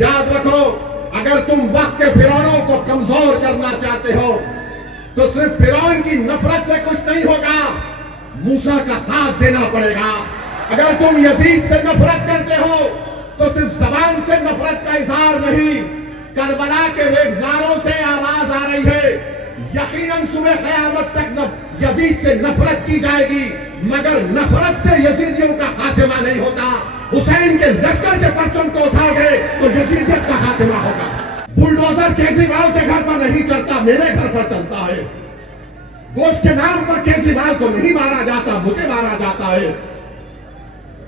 याद रखो, अगर तुम वक्त के फिरौनों को कमजोर करना चाहते हो तो सिर्फ फिरौन की नफरत से कुछ नहीं होगा, मूसा का साथ देना पड़ेगा। अगर तुम यजीद से नफरत करते हो तो सिर्फ जबान से नफरत का इजहार नहीं, करबला के रेगजारों से आवाज आ रही है। यकीनन सुबह क़यामत तक यजीद से नफरत की जाएगी, मगर नफरत से यजीदियों का खात्मा नहीं होता। हुसैन के लश्कर के परचम को उठाओगे तो यजीदियत का खात्मा होगा। बुलडोजर केजरीवाल के घर पर नहीं चलता, मेरे घर पर चलता है। गोश्त के नाम पर केजरीवाल को नहीं मारा जाता, मुझे मारा जाता है।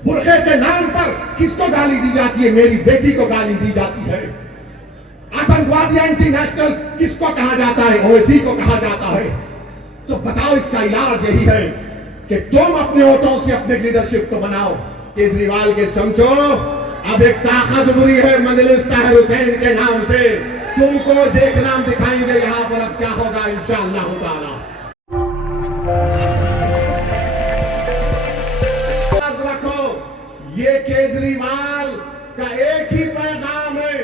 बुरखे के नाम पर किसको गाली दी जाती है? मेरी बेटी को गाली दी जाती है। आतंकवादी एंटी नेशनल किसको कहा जाता है? ओवैसी को कहा जाता है। तो बताओ, इसका इलाज यही है कि तुम अपने वोटों से अपने लीडरशिप को बनाओ। केजरीवाल के चमचों, अब एक ताकत उभरी है मजलिस ताहिर हुसैन के नाम से। तुमको देखना दिखाएंगे यहां पर अब क्या होगा इंशाअल्लाह ताला। याद रखो, ये केजरीवाल का एक ही पैगाम है,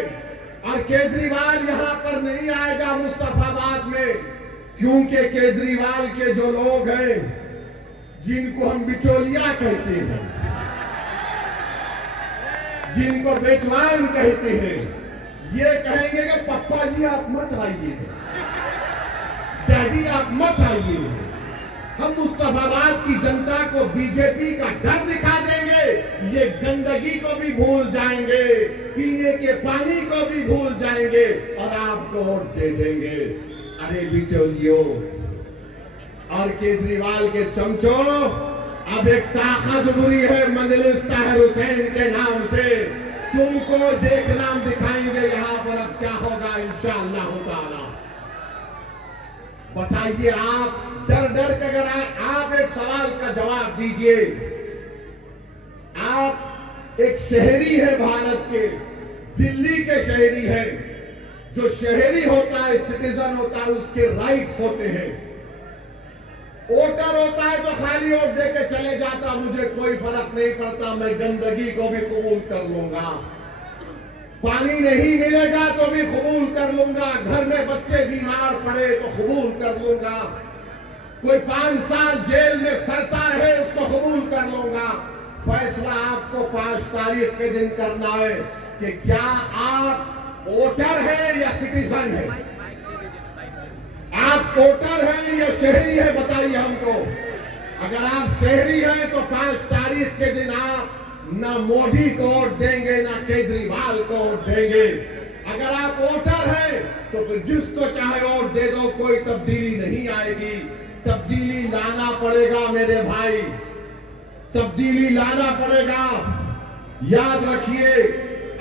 और केजरीवाल यहां पर नहीं आएगा मुस्तफाबाद में, क्योंकि केजरीवाल के जो लोग हैं जिनको हम बिचौलिया कहते हैं, जिनको बेचवान कहते हैं, ये कहेंगे कि पप्पा जी आप मत आइए, डैडी आप मत आइए। हम मुस्तफाबाद की जनता को बीजेपी का डर दिखा देंगे, ये गंदगी को भी भूल जाएंगे, पीने के पानी को भी भूल जाएंगे और आपको वोट दे देंगे। अरे बिचौलियों और केजरीवाल के चमचों, अब एक ताकत उभरी है मजलिस ताहिर हुसैन के नाम से। तुमको देखना दिखाएंगे यहां पर अब क्या होगा इंशाअल्लाह ताला। बताइए, आप डर डर के, अगर आप एक सवाल का जवाब दीजिए। आप एक शहरी है भारत के, दिल्ली के शहरी है। जो शहरी होता है, सिटीजन होता है, उसके राइट्स होते हैं। वोटर होता है तो खाली वोट दे के चले जाता, मुझे कोई फर्क नहीं पड़ता, मैं गंदगी को भी कबूल कर लूंगा, पानी नहीं मिलेगा तो भी कबूल कर लूंगा, घर में बच्चे बीमार पड़े तो कबूल कर लूंगा, कोई 5 साल जेल में सड़ता रहे उसको कबूल कर लूंगा। फैसला आपको 5 तारीख के दिन करना है कि क्या आप वोटर है या सिटीजन है, आप वोटर हैं या शहरी है, बताइए हमको। अगर आप शहरी हैं तो 5 तारीख के दिन आप ना मोदी को वोट देंगे ना केजरीवाल को वोट देंगे। अगर आप वोटर हैं तो फिर जिसको चाहे वोट दे दो, कोई तब्दीली नहीं आएगी। तब्दीली लाना पड़ेगा मेरे भाई, तब्दीली लाना पड़ेगा। याद रखिए,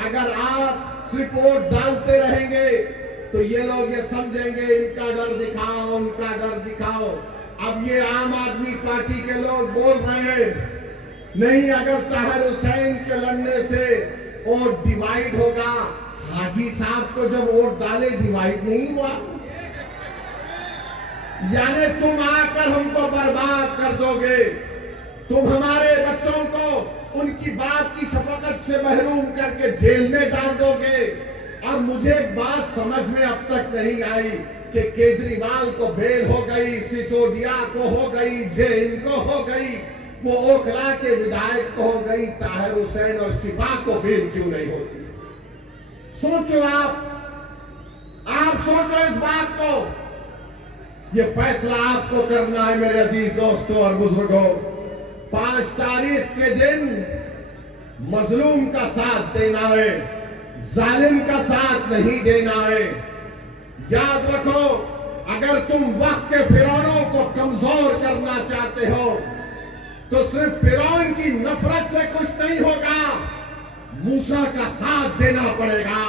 अगर आप सिर्फ वोट डालते रहेंगे तो ये लोग ये समझेंगे इनका डर दिखाओ, उनका डर दिखाओ। अब ये आम आदमी पार्टी के लोग बोल रहे हैं, नहीं अगर ताहिर हुसैन के लड़ने से वोट डिवाइड होगा। हाजी साहब को जब वोट डाले डिवाइड नहीं हुआ, यानी तुम आकर हमको बर्बाद कर दोगे, तुम हमारे बच्चों को उनकी बाप की शफकत से महरूम करके जेल में डाल दोगे। और मुझे एक बात समझ में अब तक नहीं आई कि केजरीवाल को बेल हो गई, सिसोदिया को हो गई, जैन को हो गई, वो ओखला के विधायक को हो गई, ताहिर हुसैन और शिफा को बेल क्यों नहीं होती? सोचो, आप सोचो इस बात को। ये फैसला आपको करना है मेरे अजीज दोस्तों और बुजुर्गों। 5 तारीख के दिन मजलूम का साथ देना है, जालिम का साथ नहीं देना है। याद रखो, अगर तुम वक्त के फिरौनों को कमजोर करना चाहते हो तो सिर्फ फिरौन की नफरत से कुछ नहीं होगा, मूसा का साथ देना पड़ेगा।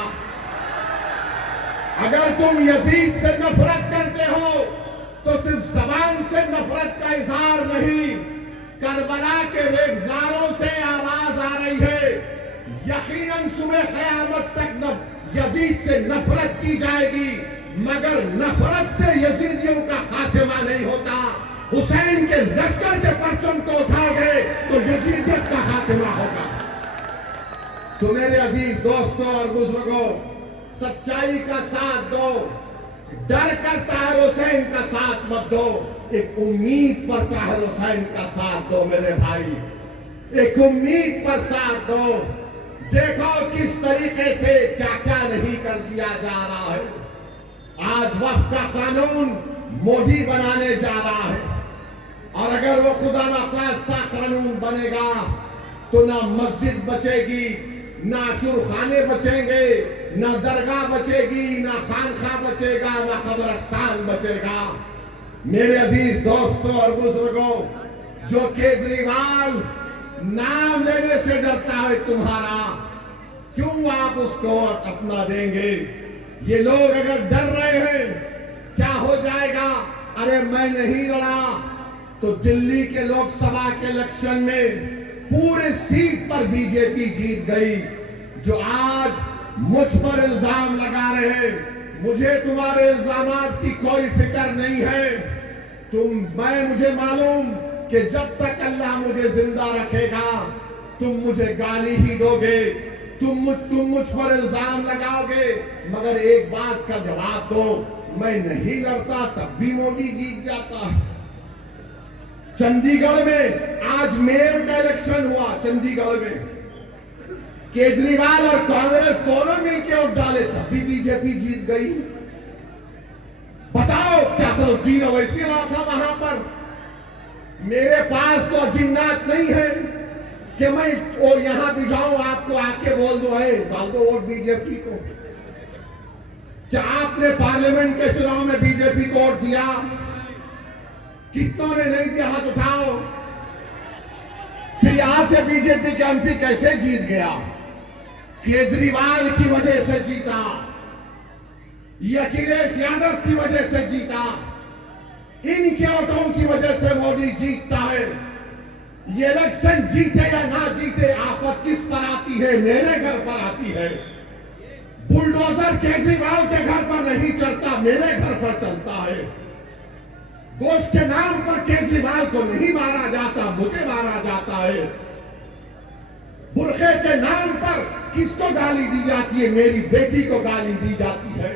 अगर तुम यजीद से नफरत करते हो तो सिर्फ जबान से नफरत का इजहार नहीं, करबला के रेगजारों से आवाज आ रही है। यकीनन सुबह क़यामत तक यजीद से नफरत की जाएगी, मगर नफरत से यजीदियों का खात्मा नहीं होता। हुसैन के लश्कर के परचम को उठाओगे तो यजीदियत का खात्मा होगा। तो मेरे अजीज दोस्तों और बुजुर्गों, सच्चाई का साथ दो, डर कर ताहिर हुसैन का साथ मत दो, एक उम्मीद पर ताहिर हुसैन का साथ दो मेरे भाई, एक उम्मीद पर साथ दो। देखो किस तरीके से क्या क्या नहीं कर दिया जा रहा है। आज वक्फ का कानून मोदी बनाने जा रहा है, और अगर वो खुदा ना खास्ता कानून बनेगा तो ना मस्जिद बचेगी, ना अशुरखाने बचेंगे, ना दरगाह बचेगी, ना खानखा बचेगा, ना कब्रिस्तान बचेगा। मेरे अजीज दोस्तों और बुजुर्गों, जो केजरीवाल नाम लेने से डरता है तुम्हारा, क्यों आप उसको अपना देंगे? ये लोग अगर डर रहे हैं क्या हो जाएगा, अरे मैं नहीं लड़ा तो दिल्ली के लोकसभा के इलेक्शन में पूरे सीट पर बीजेपी जीत गई। जो आज मुझ पर इल्जाम लगा रहे हैं, मुझे तुम्हारे इल्जामात की कोई फिक्र नहीं है। मुझे मालूम कि जब तक अल्लाह मुझे जिंदा रखेगा तुम मुझे गाली ही दोगे, तुम मुझ पर इल्जाम लगाओगे, मगर एक बात का जवाब दो, मैं नहीं लड़ता तब भी मोदी जीत जाता है। चंडीगढ़ में आज मेयर का इलेक्शन हुआ, चंडीगढ़ में केजरीवाल और कांग्रेस दोनों मिलकर वोट डाले तब भी बीजेपी जीत गई। बताओ क्या सरुद्दीन ओवैसी रहा था वहां पर? मेरे पास तो जिन्नात नहीं है कि मैं वो यहां भी जाऊं आपको आके बोल दो है डाल दो वोट बीजेपी को। क्या आपने पार्लियामेंट के चुनाव में बीजेपी को वोट दिया? कितनों ने नहीं दिया, हाथ उठाओ। फिर यहां से बीजेपी का एमपी कैसे जीत गया? केजरीवाल की वजह से जीता, ये अखिलेश यादव की वजह से जीता, इनके वोटों की वजह से मोदी जीतता है। ये इलेक्शन जीते या ना जीते, आफत किस पर आती है? मेरे घर पर आती है। बुलडोजर केजरीवाल के घर पर नहीं चलता, मेरे घर पर चलता है। दोस्त के नाम पर केजरीवाल को नहीं मारा जाता, मुझे मारा जाता है। बुरखे के नाम पर किसको गाली दी जाती है? मेरी बेटी को गाली दी जाती है।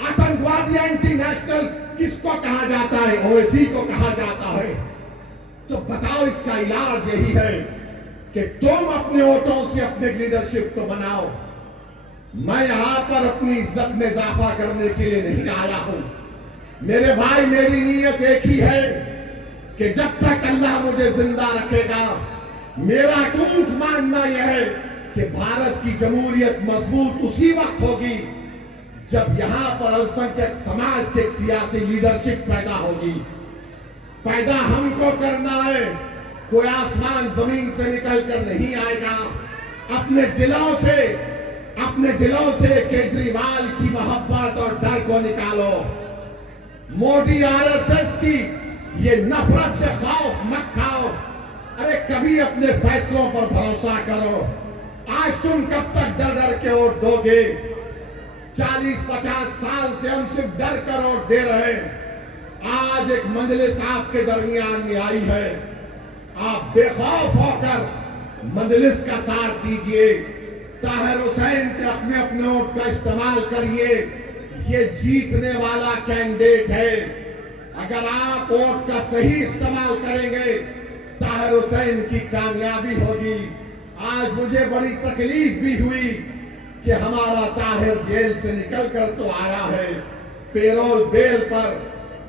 आतंकवादी एंटी नेशनल किसको कहा जाता है? ओवैसी को कहा जाता है। तो बताओ, इसका इलाज यही है कि तुम अपने वोटों से अपने लीडरशिप को बनाओ। मैं यहां पर अपनी इज्जत में इजाफा करने के लिए नहीं आया हूं। मेरे भाई, मेरी नीयत एक ही है कि जब तक अल्लाह मुझे जिंदा रखेगा, मेरा टूट मानना यह है कि भारत की जमहूरियत मजबूत उसी वक्त होगी जब यहां पर अल्पसंख्यक समाज की एक सियासी लीडरशिप पैदा होगी। पैदा हमको करना है, कोई आसमान जमीन से निकल कर नहीं आएगा। अपने दिलों से केजरीवाल की मोहब्बत और डर को निकालो। मोदी आरएसएस की ये नफरत से खौफ मत खाओ। अरे कभी अपने फैसलों पर भरोसा करो। आज तुम कब तक डर डर के वोट दोगे? 40-50 साल से हम सिर्फ डर कर वोट दे रहे हैं। आज एक मजलिस आपके दरमियान में आई है, आप बेखौफ होकर मजलिस का साथ दीजिए। ताहिर हुसैन के अपने वोट का इस्तेमाल करिए। ये जीतने वाला कैंडिडेट है। अगर आप वोट का सही इस्तेमाल करेंगे, ताहिर हुसैन की कामयाबी होगी। आज मुझे बड़ी तकलीफ भी हुई कि हमारा ताहिर जेल से निकल कर तो आया है पेरोल बेल पर,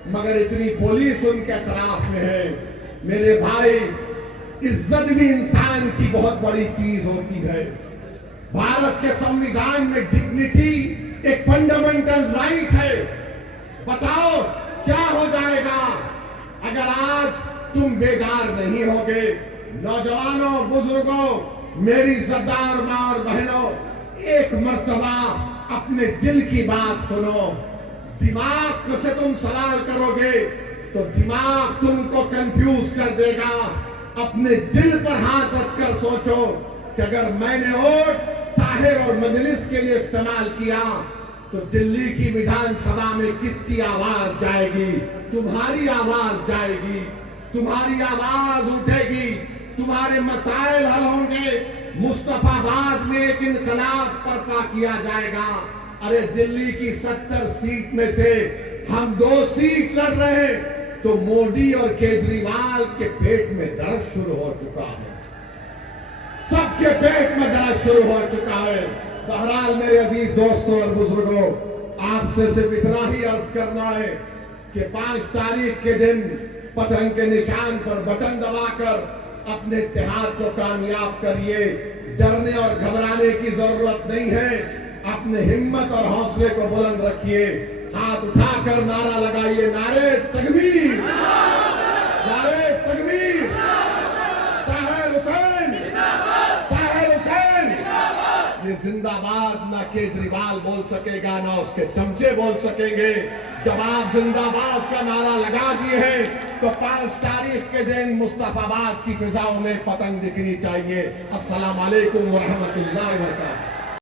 मगर इतनी पुलिस उनके तरफ में है। मेरे भाई, इज्जत भी इंसान की बहुत बड़ी चीज होती है। भारत के संविधान में डिग्निटी एक फंडामेंटल राइट है। बताओ क्या हो जाएगा अगर आज तुम बेजार नहीं होगे? नौजवानों, बुजुर्गों, मेरी सरदार मां और बहनों, एक मर्तबा अपने दिल की बात सुनो। दिमाग से तुम सवाल करोगे तो दिमाग तुमको कंफ्यूज कर देगा। अपने दिल पर हाथ रखकर सोचो कि अगर मैंने वोट ताहिर और मजलिस के लिए इस्तेमाल किया तो दिल्ली की विधानसभा में किसकी आवाज जाएगी? तुम्हारी आवाज जाएगी, तुम्हारी आवाज उठेगी, तुम्हारे मसाइल हल होंगे। मुस्तफाबाद में एक इनकलाब बर्पा किया जाएगा। अरे दिल्ली की 70 सीट में से हम 2 सीट लड़ रहे हैं तो मोदी और केजरीवाल के पेट में दर्द शुरू हो चुका है, सबके पेट में दर्द शुरू हो चुका है। बहरहाल मेरे अजीज दोस्तों और बुजुर्गों, आपसे सिर्फ इतना ही अर्ज करना है कि 5 तारीख के दिन पतंग के निशान पर बटन दबाकर अपने इत्तेहाद को कामयाब करिए। डरने और घबराने की जरूरत नहीं है, अपने हिम्मत और हौसले को बुलंद रखिए, हाथ उठाकर नारा लगाइए, नारे तकबीर, नारे तकबीर, ताहिर हुसैन, ताहिर हुसैन। ये जिंदाबाद ना केजरीवाल बोल सकेगा ना उसके चमचे बोल सकेंगे। जब आप जिंदाबाद का नारा लगा दिए हैं तो 5 तारीख के दिन मुस्तफाबाद की फिजाओं में पतंग दिखनी चाहिए। अस्सलाम वालेकुम व रहमतुल्लाहि व बरकातहू।